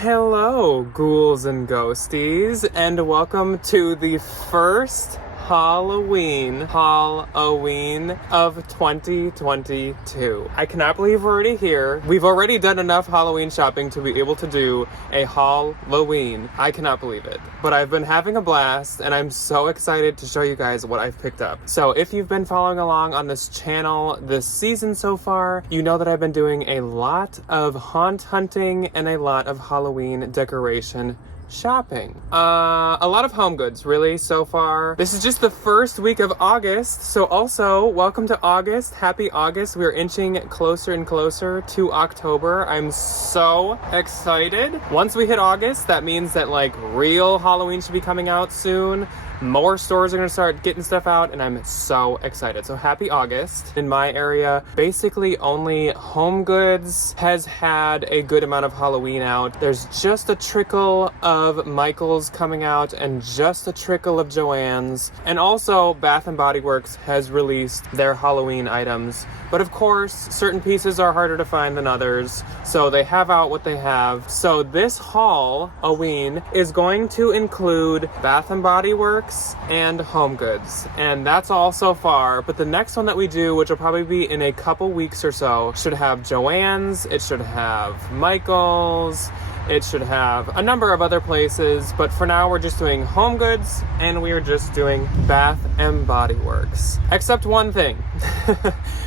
Hello, ghouls and ghosties, and welcome to the first Haul-loween of 2022. I cannot believe we're already here. We've already done enough Halloween shopping to be able to do a Haul-loween. I cannot believe it. But I've been having a blast, and I'm so excited to show you guys what I've picked up. So if you've been following along on this channel this season so far, you know that I've been doing a lot of haunt hunting and a lot of Halloween decoration shopping. A lot of Homegoods, really, so far. This is just the first week of August, so also, welcome to August. Happy August. We're inching closer and closer to October. I'm so excited. Once we hit August, that means that, like, real Halloween should be coming out soon. More stores are gonna start getting stuff out, and I'm so excited. So happy August. In my area, basically only Homegoods has had a good amount of Halloween out. There's just a trickle of Michael's coming out and just a trickle of Joann's. And also Bath & Body Works has released their Halloween items. But of course, certain pieces are harder to find than others, so they have out what they have. So this Haul-loween is going to include Bath & Body Works and Homegoods, and that's all so far. But the next one that we do, which will probably be in a couple weeks or so, should have Joann's, it should have Michael's, it should have a number of other places, but for now we're just doing Homegoods and we are just doing Bath & Body Works. Except one thing.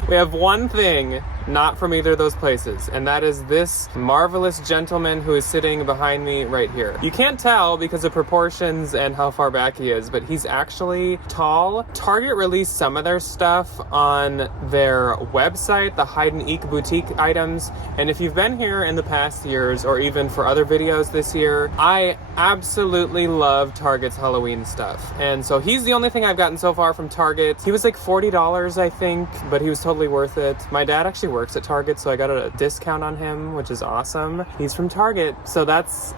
We have one thing not from either of those places, and that is this marvelous gentleman who is sitting behind me right here. You can't tell because of proportions and how far back he is, but he's actually tall. Target released some of their stuff on their website, the Hide and Eek boutique items, and if you've been here in the past years or even for other videos this year, I absolutely love Target's Halloween stuff. And so he's the only thing I've gotten so far from Target. He was like $40, I think, but he was totally worth it. My dad actually works at Target, so I got a discount on him, which is awesome. He's from Target, so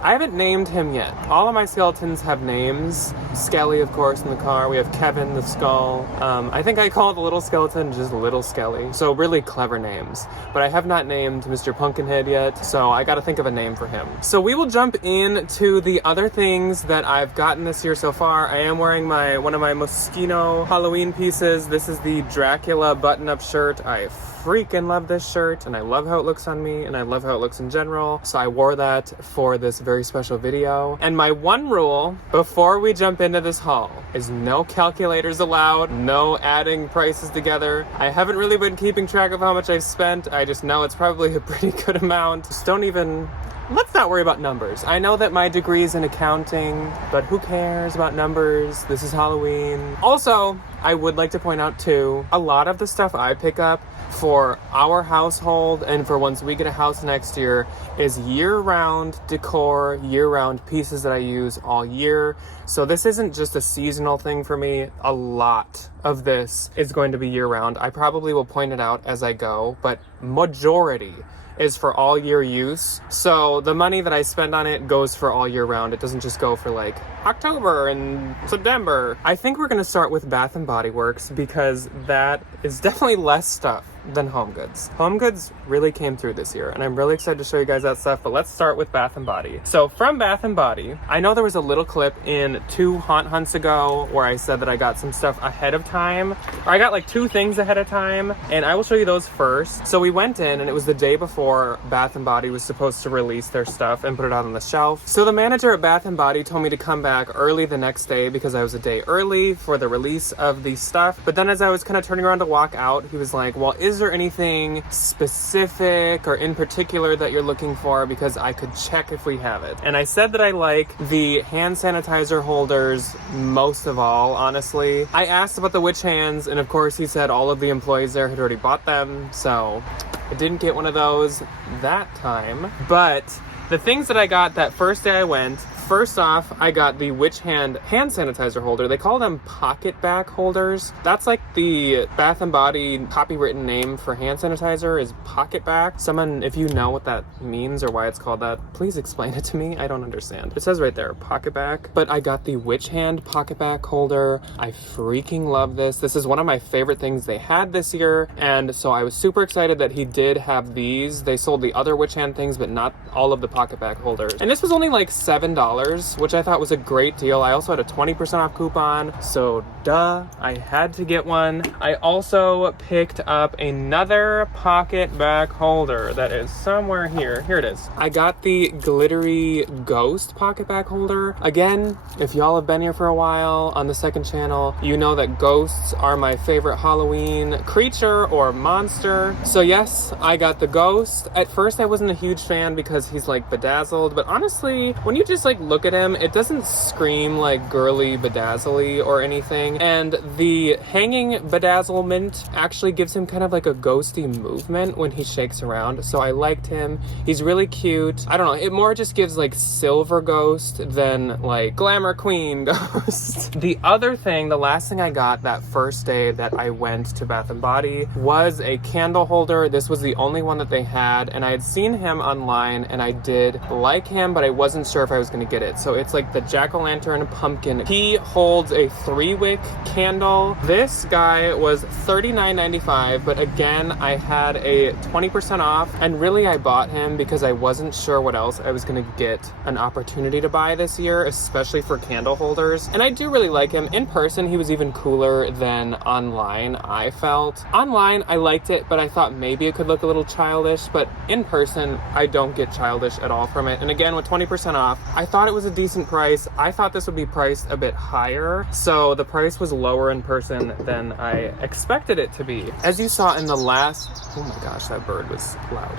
I haven't named him yet. All of my skeletons have names. Skelly, of course, in the car. We have Kevin the skull. I think I call the little skeleton just Little Skelly. So really clever names. But I have not named Mr. Pumpkinhead yet, so I gotta think of a name for him. So we will jump into the other things that I've gotten this year so far. I am wearing one of my Moschino Halloween pieces. This is the Dracula button-up shirt. I freaking love this shirt, and I love how it looks on me, and I love how it looks in general, so I wore that for this very special video. And my one rule before we jump into this haul is no calculators allowed, no adding prices together. I haven't really been keeping track of how much I've spent. I just know it's probably a pretty good amount. Just let's not worry about numbers. I know that my degree's in accounting, but who cares about numbers? This is Halloween. Also, I would like to point out too, a lot of the stuff I pick up for our household and for once we get a house next year is year-round decor, year-round pieces that I use all year. So this isn't just a seasonal thing for me. A lot of this is going to be year-round. I probably will point it out as I go, but majority is for all year use. So the money that I spend on it goes for all year round. It doesn't just go for like October and September. I think we're gonna start with Bath & Body Works because that is definitely less stuff than Homegoods. Homegoods really came through this year, and I'm really excited to show you guys that stuff, but let's start with Bath & Body. So from Bath & Body, I know there was a little clip in 2 haunt hunts ago where I said that I got some stuff ahead of time, or I got like 2 things ahead of time, and I will show you those first. So we went in, and it was the day before Bath & Body was supposed to release their stuff and put it out on the shelf. So the manager at Bath & Body told me to come back early the next day because I was a day early for the release of the stuff. But then as I was kind of turning around to walk out, he was like, well, is there anything specific or in particular that you're looking for? Because I could check if we have it. And I said that I like the hand sanitizer holders most of all, honestly. I asked about the witch hands, and of course he said all of the employees there had already bought them, so I didn't get one of those that time. But the things that I got that first day I went, First off, I got the Witch Hand sanitizer holder. They call them Pocketback holders. That's like the Bath & Body copywritten name for hand sanitizer is Pocketback. Someone, if you know what that means or why it's called that, please explain it to me. I don't understand. It says right there, Pocketback. But I got the Witch Hand Pocketback holder. I freaking love this. This is one of my favorite things they had this year. And so I was super excited that he did have these. They sold the other Witch Hand things, but not all of the Pocketback holders. And this was only like $7, which I thought was a great deal. I also had a 20% off coupon. So duh, I had to get one. I also picked up another Pocketback holder that is somewhere here. Here it is. I got the Glittery Ghost Pocketback holder. Again, if y'all have been here for a while on the second channel, you know that ghosts are my favorite Halloween creature or monster. So yes, I got the ghost. At first I wasn't a huge fan because he's like bedazzled, but honestly, when you just like look at him, it doesn't scream like girly bedazzly or anything. And the hanging bedazzlement actually gives him kind of like a ghosty movement when he shakes around. So I liked him. He's really cute. I don't know, it more just gives like silver ghost than like glamour queen ghost. The other thing, the last thing I got that first day that I went to Bath & Body was a candle holder. This was the only one that they had, and I had seen him online and I did like him, but I wasn't sure if I was going to get it. So it's like the jack-o'-lantern pumpkin. He holds a 3-wick candle. This guy was $39.95, but again, I had a 20% off, and really I bought him because I wasn't sure what else I was going to get an opportunity to buy this year, especially for candle holders. And I do really like him. In person, he was even cooler than online, I felt. Online, I liked it, but I thought maybe it could look a little childish, but in person, I don't get childish at all from it. And again, with 20% off, I thought it was a decent price. I thought this would be priced a bit higher, so the price was lower in person than I expected it to be. As you saw in the last, oh my gosh, that bird was loud.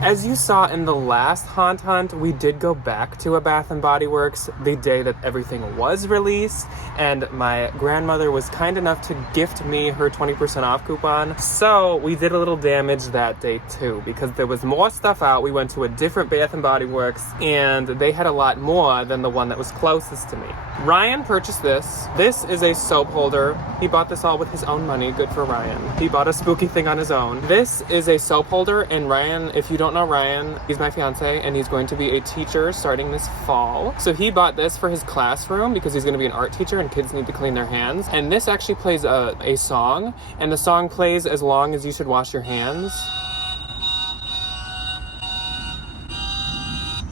As you saw in the last Haunt Hunt, we did go back to a Bath & Body Works the day that everything was released, and my grandmother was kind enough to gift me her 20% off coupon. So we did a little damage that day too, because there was more stuff out. We went to a different Bath & Body Works, and they had a lot more than the one that was closest to me. Ryan purchased this. This is a soap holder. He bought this all with his own money. Good for Ryan. He bought a spooky thing on his own. This is a soap holder, and Ryan, if you don't know Ryan, he's my fiance, and he's going to be a teacher starting this fall. So he bought this for his classroom because he's going to be an art teacher and kids need to clean their hands. And this actually plays a song, and the song plays as long as you should wash your hands.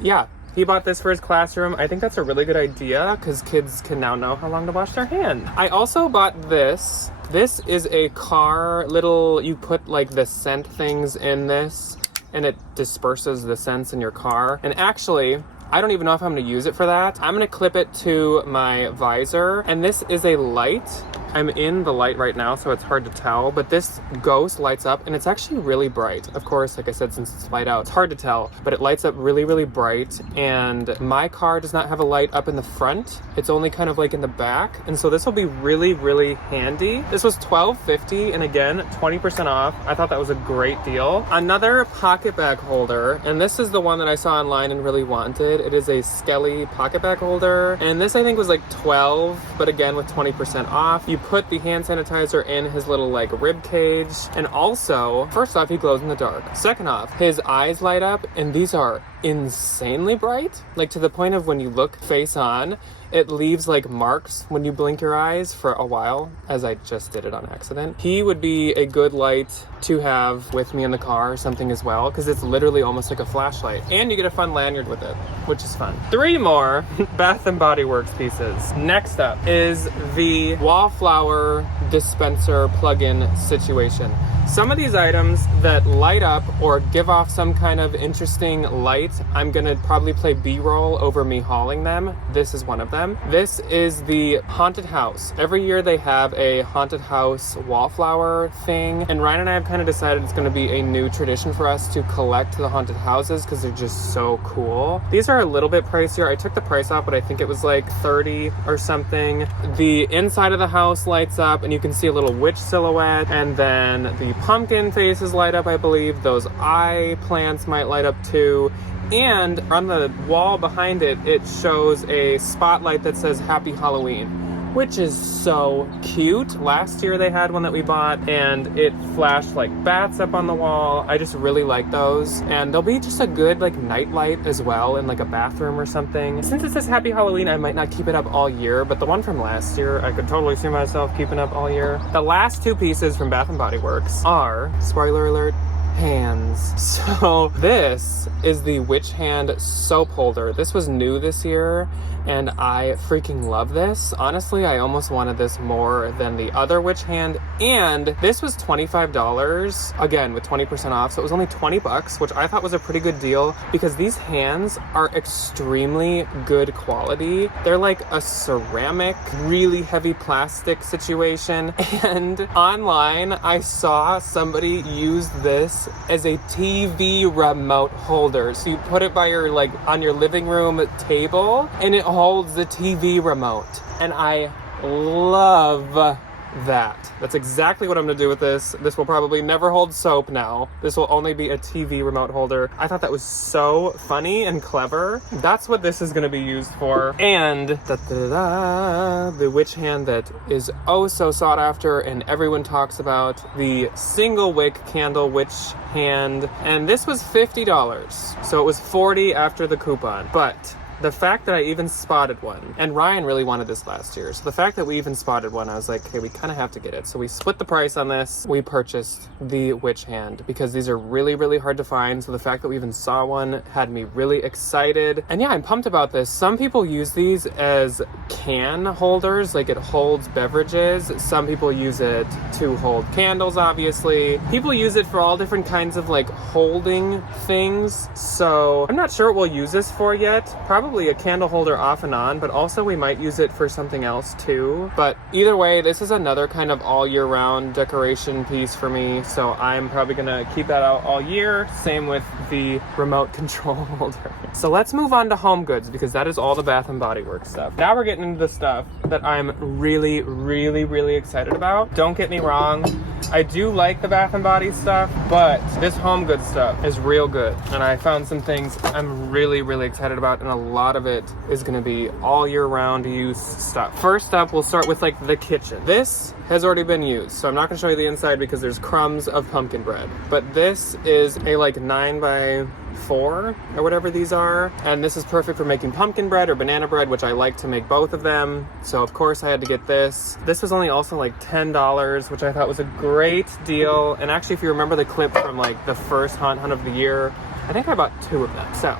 Yeah. He bought this for his classroom. I think that's a really good idea because kids can now know how long to wash their hand. I also bought this. This is a car little, you put like the scent things in this and it disperses the scents in your car. And actually, I don't even know if I'm gonna use it for that. I'm gonna clip it to my visor. And this is a light. I'm in the light right now, so it's hard to tell, but this ghost lights up and it's actually really bright. Of course, like I said, since it's light out, it's hard to tell, but it lights up really, really bright. And my car does not have a light up in the front. It's only kind of like in the back. And so this will be really, really handy. This was $12.50, and again, 20% off. I thought that was a great deal. Another Pocketback holder, and this is the one that I saw online and really wanted. It is a Skelly Pocketback holder, and this I think was like $12, but again, with 20% off. You put the hand sanitizer in his little like rib cage, and also, first off, he glows in the dark. Second off, his eyes light up, and these are insanely bright, like to the point of when you look face on, it leaves like marks when you blink your eyes for a while, as I just did it on accident. He would be a good light to have with me in the car or something as well, because it's literally almost like a flashlight, and you get a fun lanyard with it, which is fun. 3 more Bath & Body Works pieces. Next up is the wallflower dispenser plug-in situation. Some of these items that light up or give off some kind of interesting light, I'm gonna probably play B-roll over me hauling them. This is one of them. This is the haunted house. Every year they have a haunted house wallflower thing, and Ryan and I have kind of decided it's gonna be a new tradition for us to collect the haunted houses because they're just so cool. These are a little bit pricier. I took the price off, but I think it was like $30 or something. The inside of the house lights up and you can see a little witch silhouette, and then the pumpkin faces light up, I believe. Those eye plants might light up too. And on the wall behind it, it shows a spotlight that says Happy Halloween, which is so cute. Last year they had one that we bought and it flashed like bats up on the wall. I just really like those. And they'll be just a good like night light as well in like a bathroom or something. Since it says Happy Halloween, I might not keep it up all year, but the one from last year, I could totally see myself keeping up all year. The last two pieces from Bath & Body Works are, spoiler alert, hands. So this is the Witch Hand soap holder. This was new this year and I freaking love this. Honestly, I almost wanted this more than the other Witch Hand, and this was $25, again with 20% off, so it was only 20 bucks, which I thought was a pretty good deal because these hands are extremely good quality. They're like a ceramic, really heavy plastic situation, and online I saw somebody use this as a TV remote holder. So you put it by your like on your living room table and it holds the TV remote. And I love that. That's exactly what I'm gonna do with this. This will probably never hold soap now. This will only be a TV remote holder. I thought that was so funny and clever. That's what this is gonna be used for. And the Witch Hand that is oh so sought after and everyone talks about, the single wick candle Witch Hand. And this was $50. So it was $40 after the coupon. But the fact that I even spotted one, and Ryan really wanted this last year, so the fact that we even spotted one, I was like, okay, we kind of have to get it. So we split the price on this. We purchased the Witch Hand because these are really, really hard to find. So the fact that we even saw one had me really excited. And yeah, I'm pumped about this. Some people use these as can holders, like it holds beverages. Some people use it to hold candles, obviously. People use it for all different kinds of like holding things. So I'm not sure what we'll use this for yet. Probably a candle holder off and on, but also we might use it for something else too. But either way, this is another kind of all year round decoration piece for me, so I'm probably gonna keep that out all year. Same with the remote control holder. So let's move on to Homegoods because that is all the Bath & Body Works stuff. Now we're getting into the stuff that I'm really, really, really excited about. Don't get me wrong, I do like the Bath & Body stuff, but this Homegoods stuff is real good. And I found some things I'm really, really excited about, and a lot of it is going to be all year round use stuff. First up, we'll start with like the kitchen. This has already been used, so I'm not going to show you the inside because there's crumbs of pumpkin bread. But this is a like 9x4 or whatever these are, and this is perfect for making pumpkin bread or banana bread, which I like to make both of them. So of course I had to get this. This was only also like $10, which I thought was a great deal. And actually, if you remember the clip from like the first hunt of the year, I think I bought 2 of them. So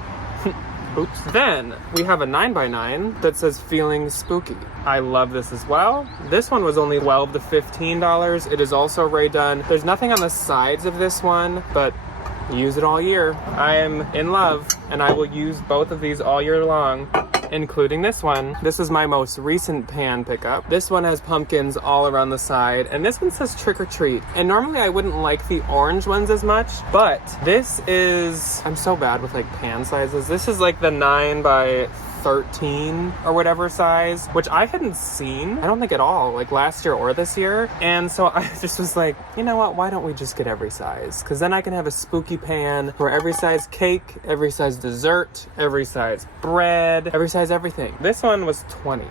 oops. Then we have a 9x9 that says feeling spooky. I love this as well. This one was only $12 to $15. It is also Ray done. There's nothing on the sides of this one, but use it all year. I am in love and I will use both of these all year long, including this one. This is my most recent pan pickup. This one has pumpkins all around the side, and this one says trick or treat. And normally I wouldn't like the orange ones as much, but this is, I'm so bad with like pan sizes. This is like the 9x13 or whatever size, which I hadn't seen, I don't think at all, like last year or this year. And so I just was like, you know what, why don't we just get every size? Because then I can have a spooky pan for every size cake, every size dessert, every size bread, every size everything. This one was $20.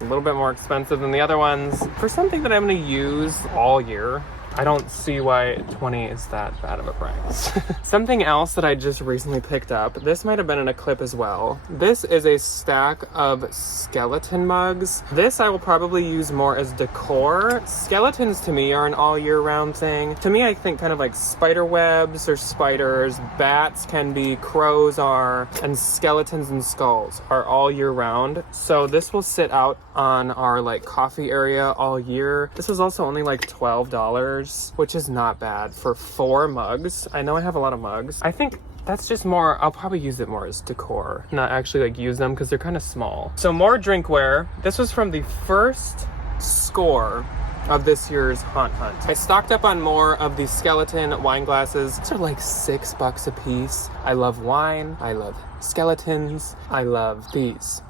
A little bit more expensive than the other ones. For something that I'm going to use all year, I don't see why 20 is that bad of a price. Something else that I just recently picked up, this might have been in a clip as well. This is a stack of skeleton mugs. This I will probably use more as decor. Skeletons to me are an all year round thing. To me, I think kind of like spider webs or spiders, bats can be, crows are, and skeletons and skulls are all year round. So this will sit out on our like coffee area all year. This was also only like $12, which is not bad for 4 mugs. I know I have a lot of mugs. I think that's just more, I'll probably use it more as decor, not actually like use them because they're kind of small. So more drinkware. This was from the first score of this year's hunt. I stocked up on more of the skeleton wine glasses. These are like $6 a piece. I love wine. I love skeletons. I love these.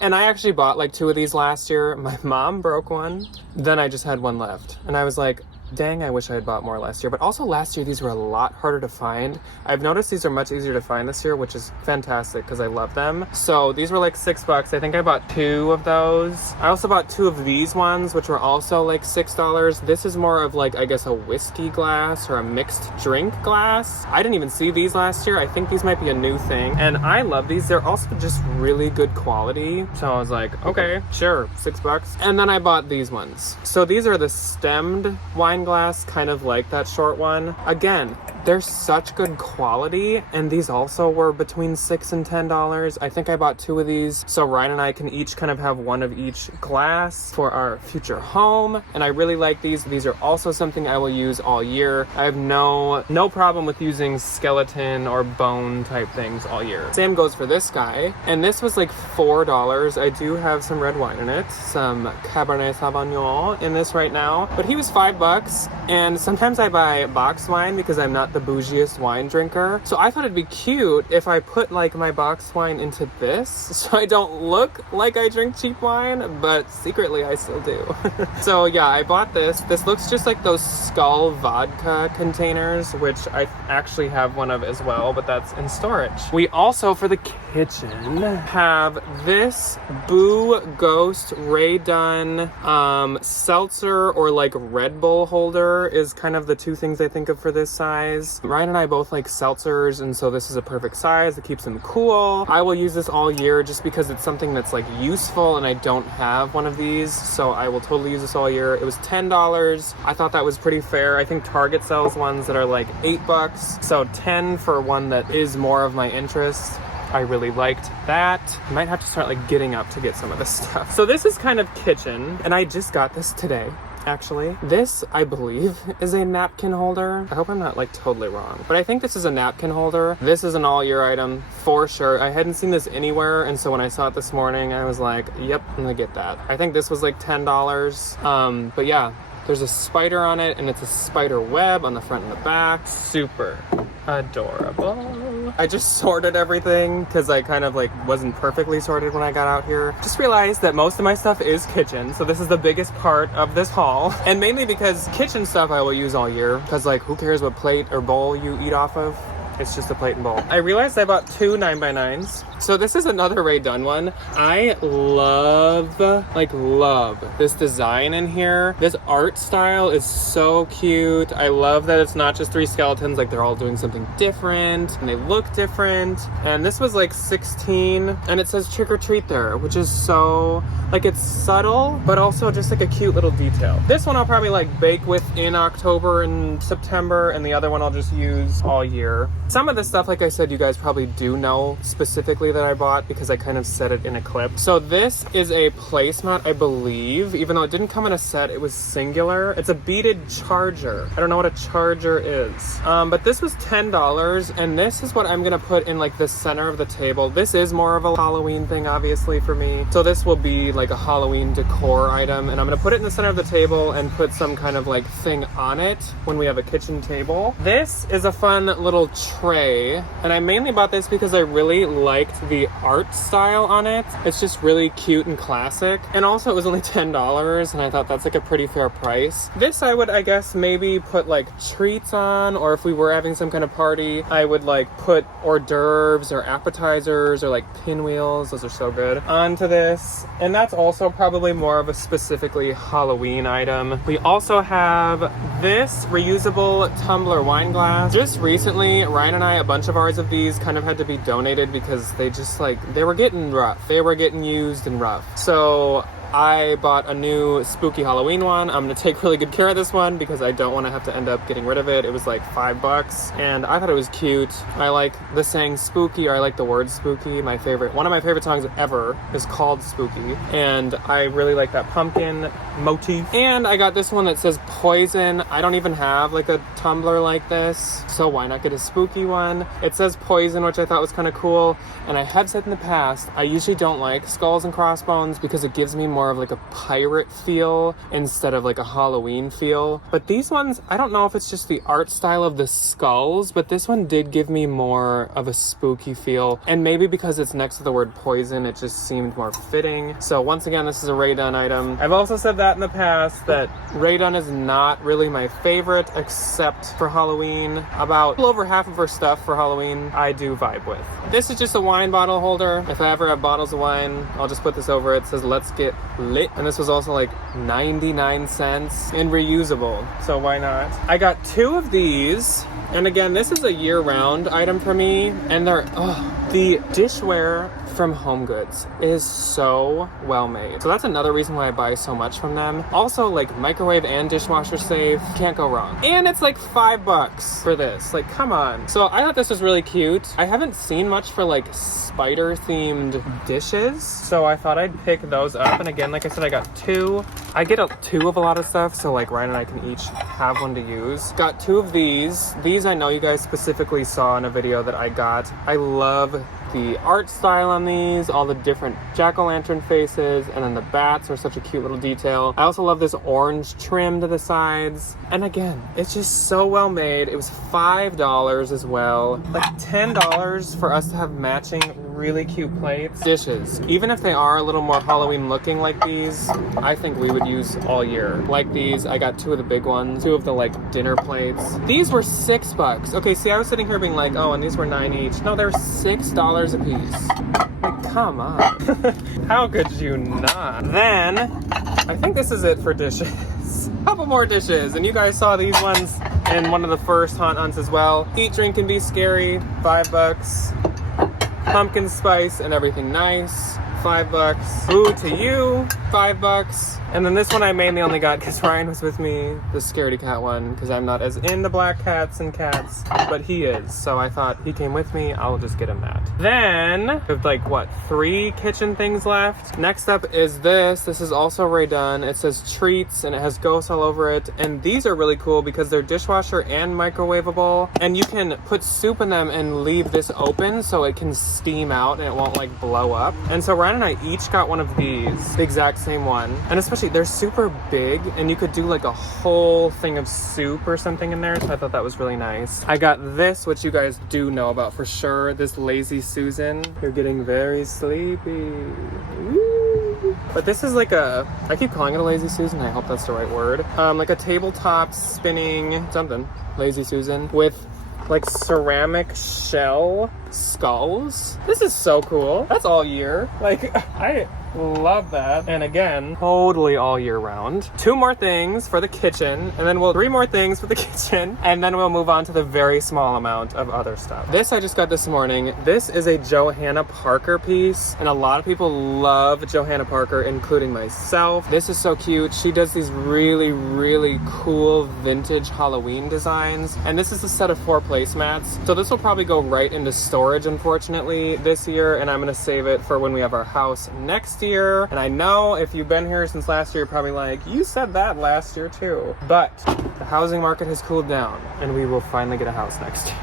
And I actually bought like 2 of these last year. My mom broke one. Then I just had one left. And I was like, Dang, I wish I had bought more last year. But also last year, these were a lot harder to find. I've noticed these are much easier to find this year, which is fantastic because I love them. So these were like $6. I think I bought 2 of those. I also bought 2 of these ones, which were also like $6. This is more of like, I guess, a whiskey glass or a mixed drink glass. I didn't even see these last year. I think these might be a new thing. And I love these. They're also just really good quality. So I was like, okay, sure, $6. And then I bought these ones. So these are the stemmed wine glass, kind of like that short one. Again, they're such good quality, and these also were between $6 and $10. I think I bought 2 of these, so Ryan and I can each kind of have one of each glass for our future home, and I really like these. These are also something I will use all year. I have no problem with using skeleton or bone type things all year. Same goes for this guy, and this was like $4. I do have some red wine in it, some Cabernet Sauvignon in this right now, but he was $5, and sometimes I buy box wine because I'm not the bougiest wine drinker. So I thought it'd be cute if I put like my box wine into this so I don't look like I drink cheap wine, but secretly I still do. So yeah, I bought this. This looks just like those Skull vodka containers, which I actually have one of as well, but that's in storage. We also, for the kitchen, have this Boo Ghost Ray Dunn seltzer or like Red Bull holder is kind of the 2 things I think of for this size. Ryan and I both like seltzers, and so this is a perfect size. It keeps them cool. I will use this all year just because it's something that's like useful, and I don't have one of these, so I will totally use this all year. It was $10. I thought that was pretty fair. I think Target sells ones that are like $8, so 10 for one that is more of my interest. I really liked that. I might have to start like getting up to get some of this stuff. So this is kind of kitchen, and I just got this today. Actually, this, I believe, is a napkin holder. I hope I'm not like totally wrong, but I think this is a napkin holder. This is an all year item for sure. I hadn't seen this anywhere, and so when I saw it this morning, I was like, yep, I'm gonna get that. I think this was like $10. But yeah, there's a spider on it, and it's a spider web on the front and the back. Super adorable. I just sorted everything because I kind of like wasn't perfectly sorted when I got out here. Just realized that most of my stuff is kitchen, so this is the biggest part of this haul, and mainly because kitchen stuff I will use all year, because like who cares what plate or bowl you eat off of? It's just a plate and bowl. I realized I bought 2 9x9s. So this is another Ray Dunn one. I love this design in here. This art style is so cute. I love that it's not just 3 skeletons, like they're all doing something different and they look different. And this was like $16, and it says trick or treat there, which is so, like, it's subtle, but also just like a cute little detail. This one I'll probably like bake with in October and September, and the other one I'll just use all year. Some of this stuff, like I said, you guys probably do know specifically that I bought because I kind of said it in a clip. So this is a placemat, I believe. Even though it didn't come in a set, it was singular. It's a beaded charger. I don't know what a charger is. But this was $10, and this is what I'm gonna put in like the center of the table. This is more of a Halloween thing, obviously, for me. So this will be like a Halloween decor item, and I'm gonna put it in the center of the table and put some kind of like thing on it when we have a kitchen table. This is a fun little tray, and I mainly bought this because I really liked the art style on it. It's just really cute and classic, and also it was only $10, and I thought that's like a pretty fair price. This I would, I guess, maybe put like treats on, or if we were having some kind of party, I would like put hors d'oeuvres or appetizers or like pinwheels, those are so good, onto this. And that's also probably more of a specifically Halloween item. We also have this reusable tumbler wine glass. Just recently, Ryan and I, a bunch of ours of these kind of had to be donated because they just like, they were getting rough. They were getting used and rough. So I bought a new spooky Halloween one. I'm gonna take really good care of this one because I don't want to have to end up getting rid of it. It was like $5, and I thought it was cute. I like the saying spooky, or I like the word spooky. One of my favorite songs ever is called Spooky, and I really like that pumpkin motif. And I got this one that says poison. I don't even have like a tumbler like this, so why not get a spooky one? It says poison, which I thought was kind of cool. And I have said in the past, I usually don't like skulls and crossbones because it gives me more more of like a pirate feel instead of like a Halloween feel. But these ones, I don't know if it's just the art style of the skulls, but this one did give me more of a spooky feel. And maybe because it's next to the word poison, it just seemed more fitting. So once again, this is a Rae Dunn item. I've also said that in the past, that Rae Dunn is not really my favorite, except for Halloween. About a little over half of her stuff for Halloween, I do vibe with. This is just a wine bottle holder. If I ever have bottles of wine, I'll just put this over it. It says, let's get lit. And this was also like 99 cents and reusable. So why not? I got 2 of these. And again, this is a year-round item for me. And they're, the dishware from Homegoods is so well made. So that's another reason why I buy so much from them. Also, like, microwave and dishwasher safe, can't go wrong. And it's like $5 for this. Like, come on. So I thought this was really cute. I haven't seen much for like spider themed dishes, so I thought I'd pick those up. And again, like I said, I got 2. I get 2 of a lot of stuff, so like Ryan and I can each have one to use. Got 2 of these. These I know you guys specifically saw in a video that I got. I love the art style on these, all the different jack-o'-lantern faces, and then the bats are such a cute little detail. I also love this orange trim to the sides. And again, it's just so well made. It was $5 as well. Like $10 for us to have matching really cute plates. Dishes, even if they are a little more Halloween looking like these, I think we would use all year. Like these, I got 2 of the big ones, 2 of the like dinner plates. These were $6. Okay, see, I was sitting here being like, oh, and these were 9 each. No, they're $6 a piece. Like, come on. How could you not? Then, I think this is it for dishes. Couple more dishes, and you guys saw these ones in one of the first haunt hunts as well. Eat, drink, and be scary, $5. Pumpkin spice and everything nice, $5. Boo to you, $5. And then this one I mainly only got because Ryan was with me, the scaredy cat one, because I'm not as into black cats and cats, but he is. So I thought he came with me, I'll just get him that. Then, with like, what, 3 kitchen things left? Next up is this. This is also Rae Dunn. It says treats and it has ghosts all over it. And these are really cool because they're dishwasher and microwavable. And you can put soup in them and leave this open so it can steam out and it won't like blow up. And so Ryan and I each got one of these, the exact same one. And especially they're super big and you could do like a whole thing of soup or something in there, so I thought that was really nice. I got this, which you guys do know about for sure, this Lazy Susan. You're getting very sleepy. Woo. But this is like a, I keep calling it a Lazy Susan, I hope that's the right word. Like a tabletop spinning something, Lazy Susan, with like ceramic shell skulls. This is so cool. That's all year. Like, I love that. And again, totally all year round. 2 more things for the kitchen, and then 3 more things for the kitchen, and then we'll move on to the very small amount of other stuff. This I just got this morning. This is a Johanna Parker piece, and a lot of people love Johanna Parker, including myself. This is so cute. She does these really, really cool vintage Halloween designs, and this is a set of 4 placemats. So this will probably go right into storage, unfortunately, this year, and I'm gonna save it for when we have our house next year. And I know if you've been here since last year, you're probably like, you said that last year too. But the housing market has cooled down and we will finally get a house next year.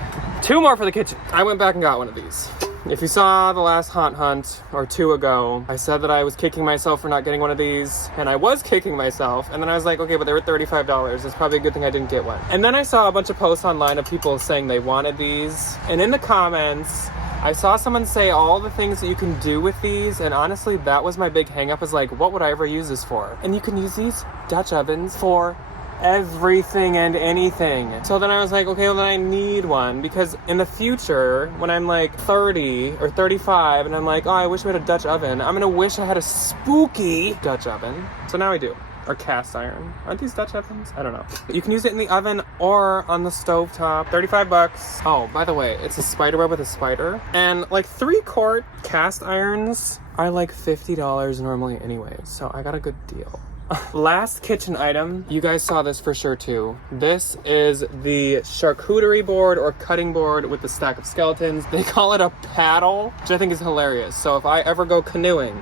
2 more for the kitchen. I went back and got one of these. If you saw the last haunt hunt or 2 ago, I said that I was kicking myself for not getting one of these, and I was kicking myself, and then I was like, okay, but they were $35. It's probably a good thing I didn't get one. And then I saw a bunch of posts online of people saying they wanted these, and in the comments, I saw someone say all the things that you can do with these, and honestly, that was my big hang up, is like, what would I ever use this for? And you can use these Dutch ovens for everything and anything. So then I was like, okay, well then I need one, because in the future, when I'm like 30 or 35 and I'm like, oh, I wish we had a Dutch oven, I'm gonna wish I had a spooky Dutch oven. So now I do. Or cast iron. Aren't these Dutch ovens? I don't know. You can use it in the oven or on the stove top. $35. Oh, by the way, it's a spider web with a spider. And like 3-quart cast irons are like $50 normally anyway. So I got a good deal. Last kitchen item, you guys saw this for sure too. This is the charcuterie board or cutting board with the stack of skeletons. They call it a paddle, which I think is hilarious. So if I ever go canoeing,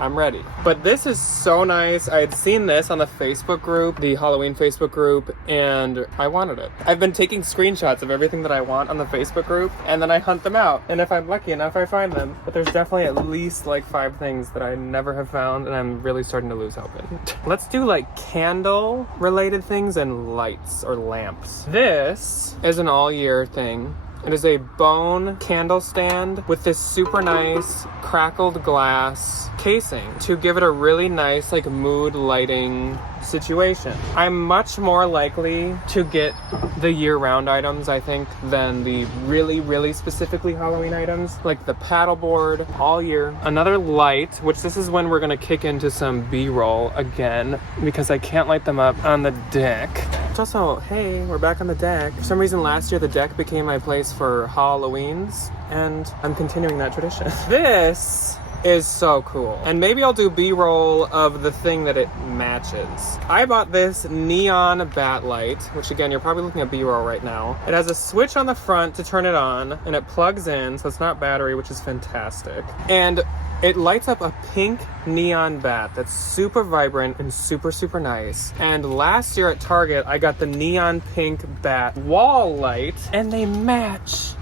I'm ready. But this is so nice. I had seen this on the Facebook group, the Halloween Facebook group, and I wanted it. I've been taking screenshots of everything that I want on the Facebook group, and then I hunt them out. And if I'm lucky enough, I find them. But there's definitely at least like 5 things that I never have found, and I'm really starting to lose hope in. Let's do like candle related things and lights or lamps. This is an all year thing. It is a bone candle stand with this super nice crackled glass casing to give it a really nice like mood lighting situation. I'm much more likely to get the year-round items, I think, than the really specifically Halloween items, like the paddleboard all year. Another light, which this is when we're gonna kick into some B-roll again because I can't light them up on the deck. Also, hey, we're back on the deck. For some reason last year the deck became my place for Haul-loweens, and I'm continuing that tradition. This is so cool. And maybe I'll do B-roll of the thing that it matches. I bought this neon bat light, which again, you're probably looking at B-roll right now. It has a switch on the front to turn it on, and it plugs in, so it's not battery, which is fantastic. And it lights up a pink neon bat that's super vibrant and super nice. And last year at Target, I got the neon pink bat wall light, and they match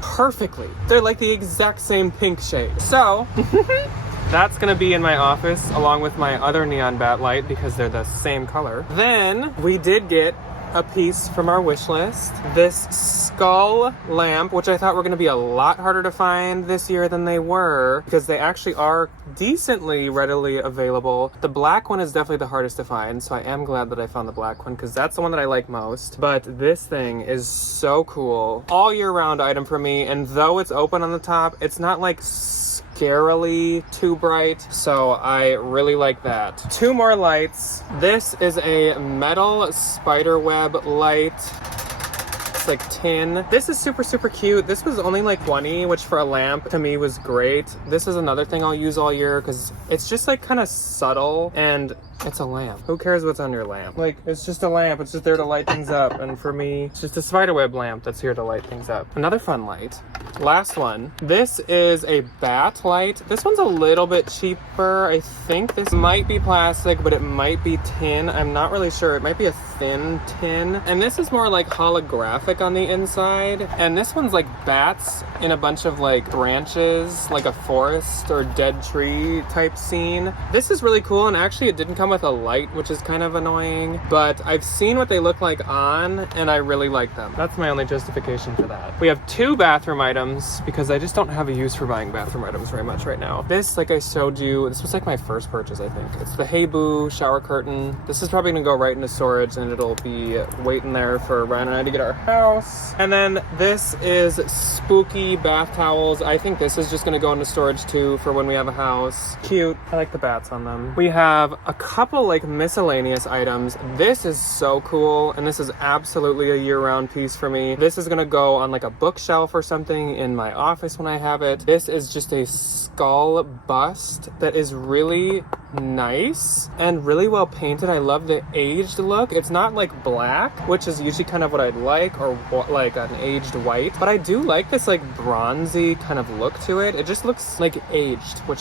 perfectly. They're like the exact same pink shade. So that's gonna be in my office along with my other neon bat light because they're the same color. Then we did get a piece from our wish list. This skull lamp, which I thought were gonna be a lot harder to find this year than they were, because they actually are decently readily available. The black one is definitely the hardest to find, so I am glad that I found the black one because that's the one that I like most. But this thing is so cool. All year round item for me, and though it's open on the top, it's not like scarily too bright, so I really like that. 2 more lights. This is a metal spider web light. It's like tin. This is super cute. This was only like $20, which for a lamp to me was great. This is another thing I'll use all year because it's just like kind of subtle, and it's a lamp. Who cares what's on your lamp? Like, it's just a lamp. It's just there to light things up. And for me, it's just a spiderweb lamp that's here to light things up. Another fun light. Last one. This is a bat light. This one's a little bit cheaper. I think this might be plastic, but it might be tin. I'm not really sure. It might be a thin tin. And this is more like holographic on the inside. And this one's like bats in a bunch of like branches, like a forest or dead tree type scene. This is really cool, and actually it didn't come with a light, which is kind of annoying, but I've seen what they look like on, and I really like them. That's my only justification for that. We have 2 bathroom items because I just don't have a use for buying bathroom items very much right now. This, like I showed you, this was like my first purchase, I think. It's the Hey Boo shower curtain. This is probably gonna go right into storage, and it'll be waiting there for Ryan and I to get our house. And then this is spooky bath towels. I think this is just gonna go into storage too for when we have a house. Cute. I like the bats on them. We have a couple like miscellaneous items. This is so cool, and this is absolutely a year-round piece for me. This is gonna go on like a bookshelf or something in my office when I have it. This is just a skull bust that is really nice and really well painted. I love the aged look. It's not like black, which is usually kind of what I'd like, or like an aged white, but I do like this like bronzy kind of look to it. It just looks like aged, which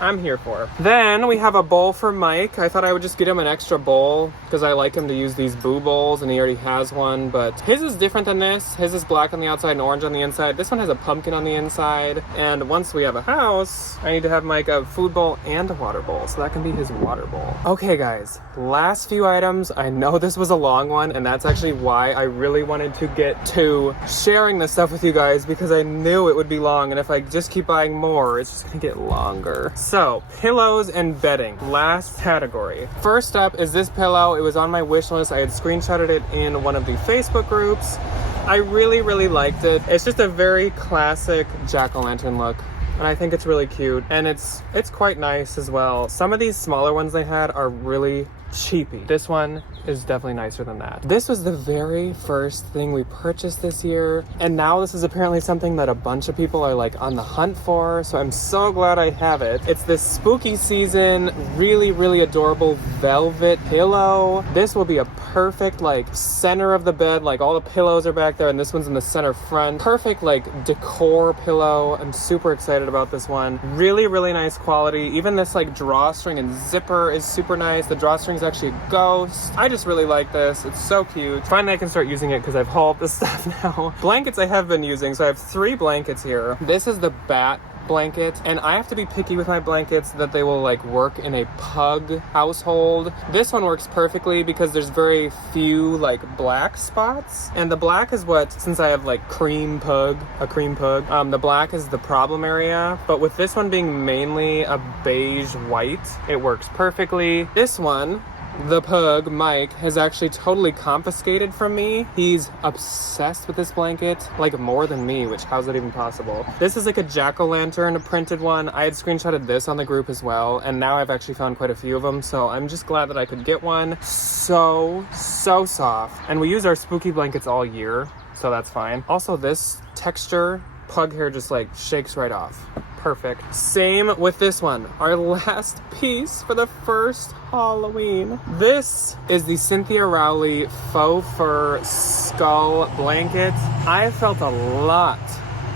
I'm here for. Then we have a bowl for Mike. I thought I would just get him an extra bowl because I like him to use these boo bowls, and he already has one, but his is different than this. His is black on the outside and orange on the inside. This one has a pumpkin on the inside, and once we have a house, I need to have Mike a food bowl and a water bowl, so that can be his water bowl. Okay guys, last few items. I know this was a long one, and that's actually why I really wanted to get to sharing this stuff with you guys, because I knew it would be long, and if I just keep buying more, it's just gonna get longer. So, pillows and bedding, last category. First up is this pillow. It was on my wish list. I had screenshotted it in one of the Facebook groups. I really liked it. It's just a very classic jack-o'-lantern look, and I think it's really cute, and it's quite nice as well. Some of these smaller ones they had are really cheapy. This one is definitely nicer than that. This was the very first thing we purchased this year, and now this is apparently something that a bunch of people are like on the hunt for, so I'm so glad I have it. It's this spooky season, really adorable velvet pillow. This will be a perfect like center of the bed, like all the pillows are back there, and this one's in the center front. Perfect like decor pillow. I'm super excited excited about this one. Really, really nice quality. Even this like drawstring and zipper is super nice. The drawstring is actually a ghost. I just really like this. It's so cute. Finally, I can start using it because I've hauled this stuff now. Blankets I have been using. So I have 3 blankets here. This is the bat blanket, and I have to be picky with my blankets that they will like work in a pug household. This one works perfectly because there's very few like black spots, and the black is what, since I have like a cream pug, the black is the problem area, but with this one being mainly a beige white, it works perfectly. This one, the pug, Mike, has actually totally confiscated from me. He's obsessed with this blanket, like more than me, which how's that even possible? This is like a jack-o'-lantern, a printed one. I had screenshotted this on the group as well, and now I've actually found quite a few of them, so I'm just glad that I could get one. So soft. And we use our spooky blankets all year, so that's fine. Also, this texture, pug hair just like shakes right off. Perfect. Same with this one, our last piece for the first Halloween. This is the Cynthia Rowley faux fur skull blanket. I have felt a lot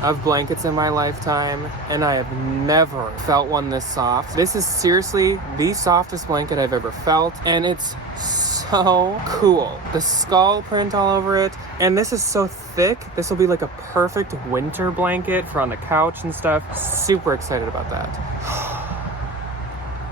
of blankets in my lifetime, and I have never felt one this soft. This is seriously the softest blanket I've ever felt, and it's so cool. The skull print all over it, and this is so thick. This will be like a perfect winter blanket for on the couch and stuff. Super excited about that.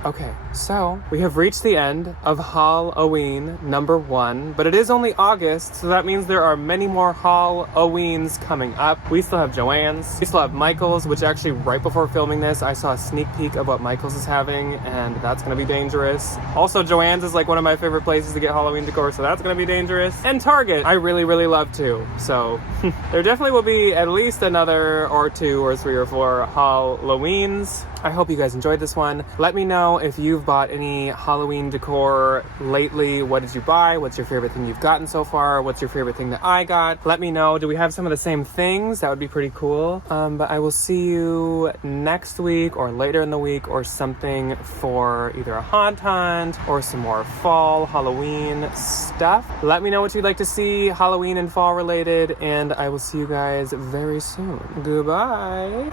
Okay, so we have reached the end of Haul-loween number 1, but it is only August, so that means there are many more Haul-loweens coming up. We still have Joann's, we still have Michael's, which actually right before filming this, I saw a sneak peek of what Michael's is having, and that's gonna be dangerous. Also, Joann's is like one of my favorite places to get Halloween decor, so that's gonna be dangerous. And Target, I really, really love too. So there definitely will be at least another or 2 or 3 or 4 Haul-loweens. I hope you guys enjoyed this one. Let me know if you've bought any Halloween decor lately. What did you buy? What's your favorite thing you've gotten so far? What's your favorite thing that I got? Let me know. Do we have some of the same things? That would be pretty cool. But I will see you next week or later in the week or something for either a haunt hunt or some more fall Halloween stuff. Let me know what you'd like to see Halloween and fall related, and I will see you guys very soon. Goodbye.